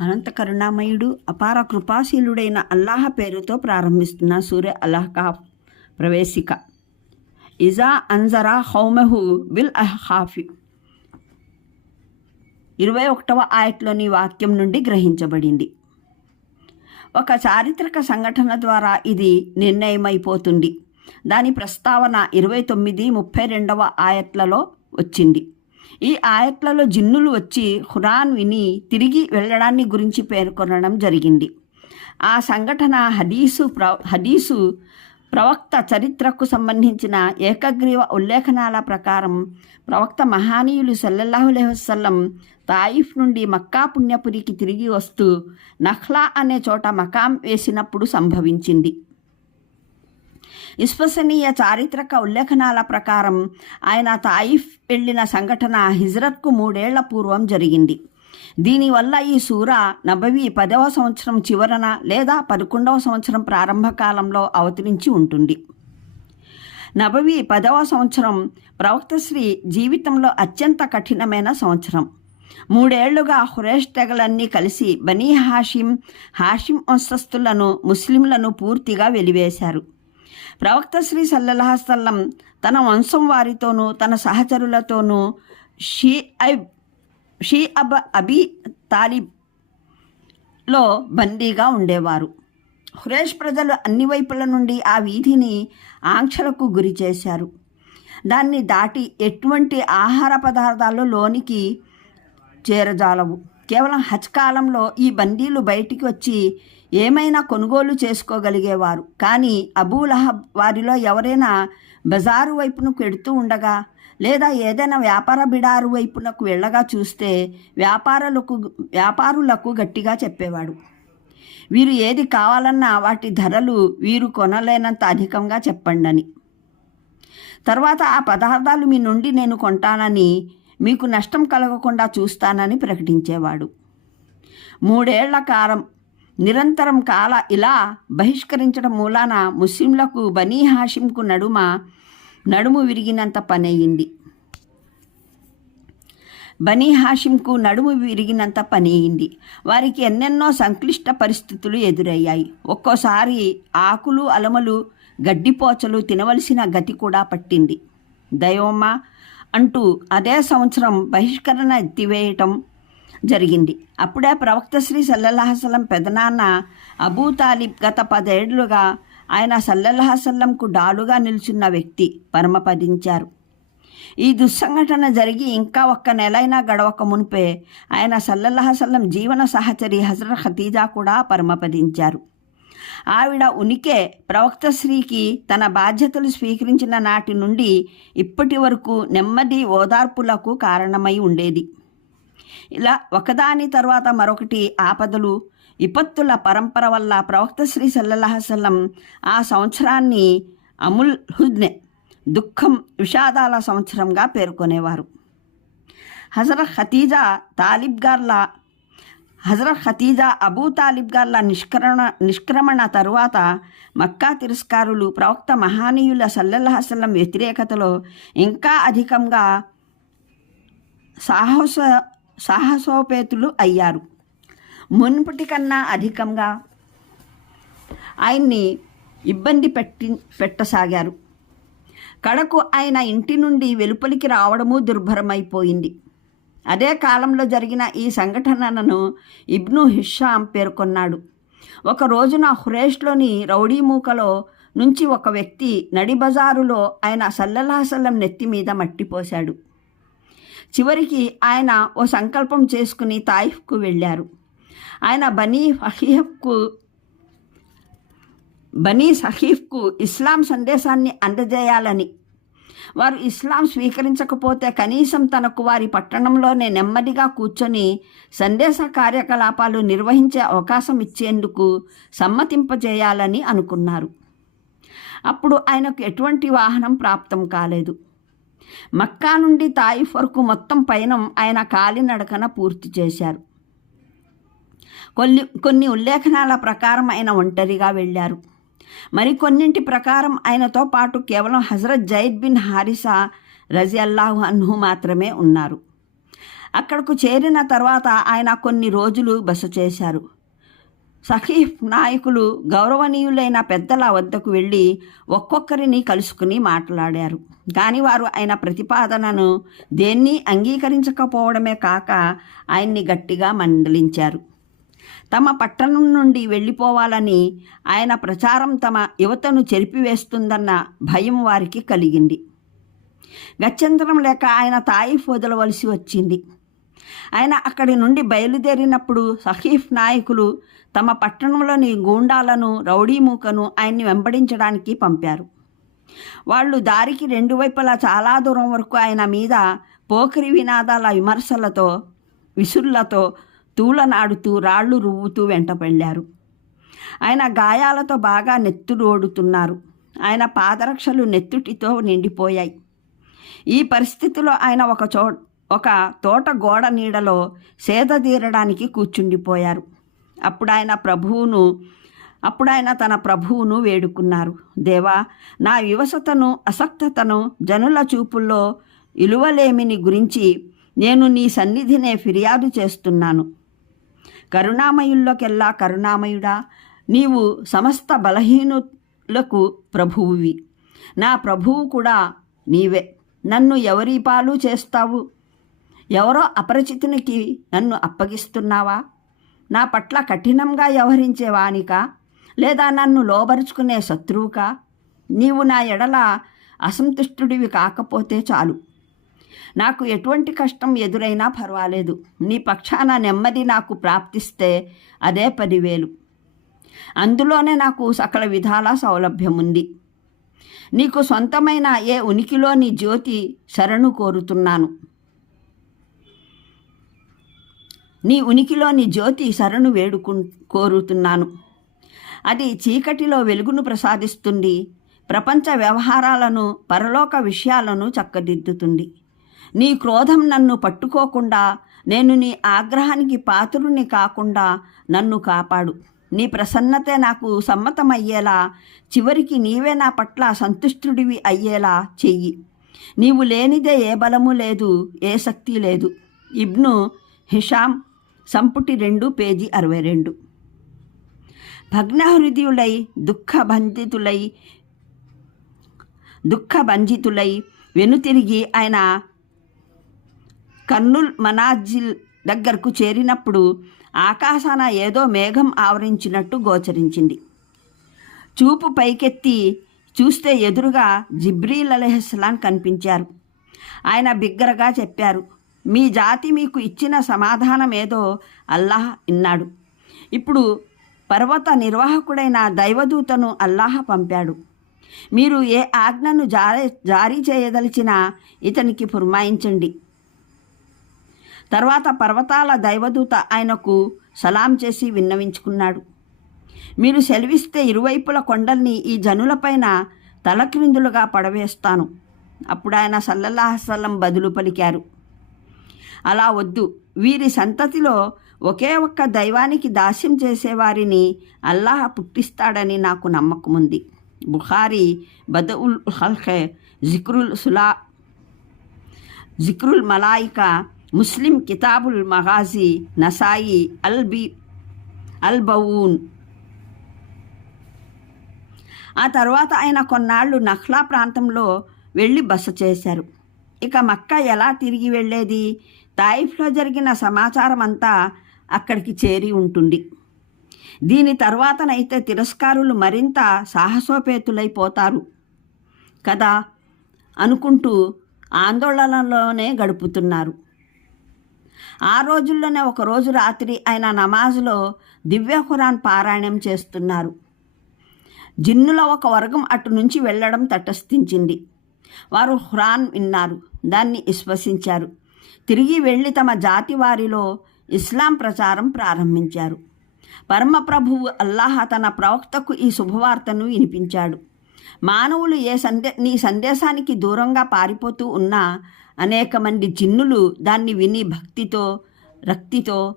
అనంత కరుణామయుడు అపార కృపాశీలుడైన అల్లాహ పేరుతో ప్రారంభిస్తున్న సూర్య అల్లాహ్ ప్రవేశిక. ఇజా అంజరా హౌమెహు బిల్ అహాఫి ఇరవై ఒకటవ ఆయట్లోని వాక్యం నుండి గ్రహించబడింది. ఒక చారిత్రక సంఘటన ద్వారా ఇది నిర్ణయమైపోతుంది. దాని ప్రస్తావన ఇరవై తొమ్మిది ముప్పై రెండవ ఆయట్లలో వచ్చింది. ఈ ఆయట్లలో జిన్నులు వచ్చి ఖురాన్ విని తిరిగి వెళ్ళడాన్ని గురించి పేర్కొనడం జరిగింది. ఆ సంఘటన హదీసు ప్ర హదీసు ప్రవక్త చరిత్రకు సంబంధించిన ఏకగ్రీవ ఉల్లేఖనాల ప్రకారం ప్రవక్త మహానీయులు సల్లల్లాహులే వసల్లం తాయిఫ్ నుండి మక్కా పుణ్యపురికి తిరిగి వస్తూ నఖ్లా అనే చోట మకాం వేసినప్పుడు సంభవించింది. విశ్వసనీయ చారిత్రక ఉల్లేఖనాల ప్రకారం ఆయన తాయిఫ్ వెళ్ళిన సంఘటన హిజ్రత్కు మూడేళ్ళ పూర్వం జరిగింది. దీనివల్ల ఈ సూర నబవి పదవ సంవత్సరం చివరన లేదా పదకొండవ సంవత్సరం ప్రారంభ కాలంలో అవతరించి ఉంటుంది. నబవి పదవ సంవత్సరం ప్రవక్త శ్రీ జీవితంలో అత్యంత కఠినమైన సంవత్సరం. మూడేళ్ళుగా హురేష్ తెగలన్నీ కలిసి బనీ హాషిం హాషిం వంశస్థులను ముస్లింలను పూర్తిగా వెలివేశారు. ప్రవక్త శ్రీ సల్లల్లాహసల్లం తన వంశం వారితోనూ తన సహచరులతోనూ షీ ఐ షీ అబ్ అబీ తాలిబ్లో బందీగా ఉండేవారు. హురేష్ ప్రజలు అన్ని వైపుల నుండి ఆ వీధిని ఆంక్షలకు గురి చేశారు. దాన్ని దాటి ఎటువంటి ఆహార పదార్థాలు లోనికి చేరజాలవు. కేవలం హజ్ కాలంలో ఈ బందీలు బయటికి వచ్చి ఏమైనా కొనుగోలు చేసుకోగలిగేవారు. కానీ అబూలహబ్ వారిలో ఎవరైనా బజారు వైపునకు వెడుతూ ఉండగా లేదా ఏదైనా వ్యాపార బిడారు వైపునకు వెళ్ళగా చూస్తే వ్యాపారులకు వ్యాపారులకు గట్టిగా చెప్పేవాడు. వీరు ఏది కావాలన్నా వాటి ధరలు వీరు కొనలేనంత అధికంగా చెప్పండని. తర్వాత ఆ పదార్థాలు మీ నుండి నేను కొంటానని మీకు నష్టం కలగకుండా చూస్తానని ప్రకటించేవాడు. మూడేళ్ళ కాలం నిరంతరం కాల ఇలా బహిష్కరించడం మూలాన ముస్లింలకు బనీ హాషింకు నడుమ నడుము విరిగినంత పనయ్యింది బనీ హాషింకు నడుము విరిగినంత పని అయింది వారికి ఎన్నెన్నో సంక్లిష్ట పరిస్థితులు ఎదురయ్యాయి. ఒక్కోసారి ఆకులు అలమలు గడ్డిపోచలు తినవలసిన గతి కూడా పట్టింది. దైవమ్మ అంటూ అదే సంవత్సరం బహిష్కరణ ఎత్తివేయటం జరిగింది. అప్పుడే ప్రవక్త శ్రీ సల్లల్లాహసలం పెదనాన్న అబూ తాలిబ్ గత పదేళ్ళుగా ఆయన సల్లల్లాహసల్లంకు డాలుగా నిల్చున్న వ్యక్తి పరమపదించారు ఈ దుస్సంఘటన జరిగి ఇంకా ఒక్క నెలైనా గడవక మునిపే ఆయన సల్లల్లాహసల్లం జీవన సహచరి హజరత్ ఖతీజా కూడా పరమపదించారు ఆవిడ ఉనికే ప్రవక్త శ్రీకి తన బాధ్యతలు స్వీకరించిన నాటి నుండి ఇప్పటి వరకు నెమ్మది ఓదార్పులకు కారణమై ఉండేది. ఇలా ఒకదాని తర్వాత మరొకటి ఆపదలు విపత్తుల పరంపర వల్ల ప్రవక్త శ్రీ సల్లహసల్లం ఆ సంవత్సరాన్ని అముల్ హుజ్నె దుఃఖం విషాదాల సంవత్సరంగా పేర్కొనేవారు. హజరత్ ఖతీజా తాలిబ్ గార్ల హజరత్ ఖతీజా అబూ తాలిబ్ గార్ల నిష్క్రమణ నిష్క్రమణ తరువాత మక్కా తిరస్కారులు ప్రవక్త మహానీయుల సల్లహసల్లం వ్యతిరేకతలో ఇంకా అధికంగా సాహస సాహసోపేతులు అయ్యారు. మునుపటి కన్నా అధికంగా ఆయన్ని ఇబ్బంది పెట్టి పెట్టసాగారు. కడకు ఆయన ఇంటి నుండి వెలుపలికి రావడము దుర్భరమైపోయింది. అదే కాలంలో జరిగిన ఈ సంఘటనను ఇబ్ను హిషాం పేర్కొన్నాడు. ఒక రోజున హురేష్లోని రౌడీ మూకలో నుంచి ఒక వ్యక్తి నడి బజారులో ఆయన సల్లల్లాసల్లం నెత్తి మీద మట్టిపోశాడు చివరికి ఆయన ఓ సంకల్పం చేసుకుని తాయిఫ్కు వెళ్ళారు. ఆయన బనీ ఫహీఫ్కు బనీ సహీఫ్కు ఇస్లాం సందేశాన్ని అందజేయాలని వారు ఇస్లాం స్వీకరించకపోతే కనీసం తనకు వారి పట్టణంలోనే నెమ్మదిగా కూర్చొని సందేశ కార్యకలాపాలు నిర్వహించే అవకాశం ఇచ్చేందుకు సమ్మతింపజేయాలని అనుకున్నారు. అప్పుడు ఆయనకు ఎటువంటి వాహనం ప్రాప్తం కాలేదు. మక్కా నుండి తాయిఫ్ వరకు మొత్తం పయనం ఆయన కాలినడకన పూర్తి చేశారు. కొన్ని కొన్ని ఉల్లేఖనాల ప్రకారం ఆయన ఒంటరిగా వెళ్ళారు. మరికొన్నింటి ప్రకారం ఆయనతో పాటు కేవలం హజరత్ జైద్ బిన్ హారిసా రజి అల్లాహు అన్హు మాత్రమే ఉన్నారు. అక్కడకు చేరిన తర్వాత ఆయన కొన్ని రోజులు బస చేశారు. సహీఫ్ నాయకులు గౌరవనీయులైన పెద్దల వద్దకు వెళ్ళి ఒక్కొక్కరిని కలుసుకుని మాట్లాడారు. కానీ వారు ఆయన ప్రతిపాదనను దేన్ని అంగీకరించకపోవడమే కాక ఆయన్ని గట్టిగా మందలించారు. తమ పట్టణం నుండి వెళ్ళిపోవాలని ఆయన ప్రచారం తమ యువతను చెరిపివేస్తుందన్న భయం వారికి కలిగింది. గత్యంతరం లేక ఆయన తాయిఫ్ వదలవలసి వచ్చింది. ఆయన అక్కడి నుండి బయలుదేరినప్పుడు సహీఫ్ నాయకులు తమ పట్టణంలోని గూండాలను రౌడీమూకను ఆయన్ని వెంబడించడానికి పంపారు. వాళ్ళు దారికి రెండు వైపులా చాలా దూరం వరకు ఆయన మీద పోకిరి వినాదాల విమర్శలతో విసురులతో తూలనాడుతూ రాళ్ళు రువ్వుతూ వెంటపళ్ళారు ఆయన గాయాలతో బాగా నెత్తురోడుతున్నారు ఆయన పాదరక్షలు నెత్తుటితో నిండిపోయాయి. ఈ పరిస్థితిలో ఆయన ఒక చో ఒక తోట గోడ నీడలో సేద తీరడానికి కూర్చుండిపోయారు. అప్పుడాయన ప్రభువును అప్పుడాయన తన ప్రభువును వేడుకున్నారు. దేవా నా వివసతను అసక్తతను జనుల చూపుల్లో ఇలువలేమిని గురించి నేను నీ సన్నిధినే ఫిర్యాదు చేస్తున్నాను. కరుణామయుల్లోకెల్లా కరుణామయుడా నీవు సమస్త బలహీనులకు ప్రభువువి. నా ప్రభువు కూడా నీవే. నన్ను ఎవరి పాలు చేస్తావు? ఎవరో అపరిచితునికి నన్ను అప్పగిస్తున్నావా? నా పట్ల కఠినంగా వ్యవహరించేవానికా లేదా నన్ను లోబరుచుకునే శత్రువుకా? నీవు నా ఎడల అసంతుష్టుడివి కాకపోతే చాలు. నాకు ఎటువంటి కష్టం ఎదురైనా పర్వాలేదు. నీ పక్షాన నెమ్మది నాకు ప్రాప్తిస్తే అదే పదివేలు. అందులోనే నాకు సకల విధాల సౌలభ్యం ఉంది నీకు సొంతమైన ఏ ఉనికిలోని జ్యోతి శరణు కోరుతున్నాను. నీ ఉనికిలోని జ్యోతి శరణు వేడుకు కోరుతున్నాను. అది చీకటిలో వెలుగును ప్రసాదిస్తుంది. ప్రపంచ వ్యవహారాలను పరలోక విషయాలను చక్కదిద్దుతుంది. నీ క్రోధం నన్ను పట్టుకోకుండా నేను నీ ఆగ్రహానికి పాత్రుని కాకుండా నన్ను కాపాడు. నీ ప్రసన్నతే నాకు సమ్మతమయ్యేలా చివరికి నీవే నా పట్ల సంతుష్టుడివి అయ్యేలా చెయ్యి. నీవు లేనిదే ఏ బలము లేదు ఏ శక్తి లేదు. ఇబ్ను హిషాం సంపుటి రెండు పేజీ అరవై రెండు. భగ్నహృదయులై దుఃఖబంధితులై దుఃఖభంజితులై వెనుతిరిగి ఆయన కర్నూల్ మనాజిల్ దగ్గరకు చేరినప్పుడు ఆకాశాన ఏదో మేఘం ఆవరించినట్టు గోచరించింది. చూపు పైకెత్తి చూస్తే ఎదురుగా జిబ్రీల్ అలెహస్లాన్ కనిపించారు. ఆయన బిగ్గరగా చెప్పారు మీ జాతి మీకు ఇచ్చిన సమాధానం ఏదో అల్లాహ్ ఇన్నాడు. ఇప్పుడు పర్వత నిర్వాహకుడైన దైవదూతను అల్లాహ పంపాడు. మీరు ఏ ఆజ్ఞను జారీ జారీ చేయదలిచినా ఇతనికి పురమాయించండి. తర్వాత పర్వతాల దైవదూత ఆయనకు సలాం చేసి విన్నవించుకున్నాడు. మీరు సెలవిస్తే ఇరువైపుల కొండల్ని ఈ జనులపైన తలక్రిందులుగా పడవేస్తాను. అప్పుడు ఆయన సల్లల్లాహసల్లం బదులు పలికారు. అలా వద్దు. వీరి సంతతిలో ఒకే ఒక్క దైవానికి దాస్యం చేసేవారిని అల్లాహ్ పుట్టిస్తాడని నాకు నమ్మకం ఉంది బుఖారీ బదఉల్ హల్ఖే జిక్రుల్ సులా జిక్రుల్ మలాయికా ముస్లిం కితాబుల్ మగాజీ నసాయి అల్బి బౌన్ ఆ తర్వాత ఆయన కొన్నాళ్ళు నఖ్లా ప్రాంతంలో వెళ్ళి బస చేశారు. ఇక మక్క ఎలా తిరిగి వెళ్ళేది? తాయిఫ్లో జరిగిన సమాచారం అంతా అక్కడికి చేరి ఉంటుంది. దీని తర్వాతనైతే తిరస్కారులు మరింత సాహసోపేతులైపోతారు. కదా? అనుకుంటూ ఆందోళనలోనే గడుపుతున్నారు. ఆ రోజుల్లోనే ఒకరోజు రాత్రి ఆయన నమాజ్లో దివ్య ఖురాన్ పారాయణం చేస్తున్నారు. జిన్నుల ఒక వర్గం అటు నుంచి వెళ్ళడం తటస్థించింది. వారు ఖురాన్ విన్నారు. దాన్ని విశ్వసించారు. తిరిగి వెళ్ళి తమ జాతి వారిలో ఇస్లాం ప్రచారం ప్రారంభించారు. పరమప్రభువు అల్లాహ తన ప్రవక్తకు ఈ శుభవార్తను వినిపించాడు. మానవులు ఏ సందే నీ సందేశానికి దూరంగా పారిపోతూ ఉన్నా అనేక మంది జిన్నులు దాన్ని విని భక్తితో రక్తితో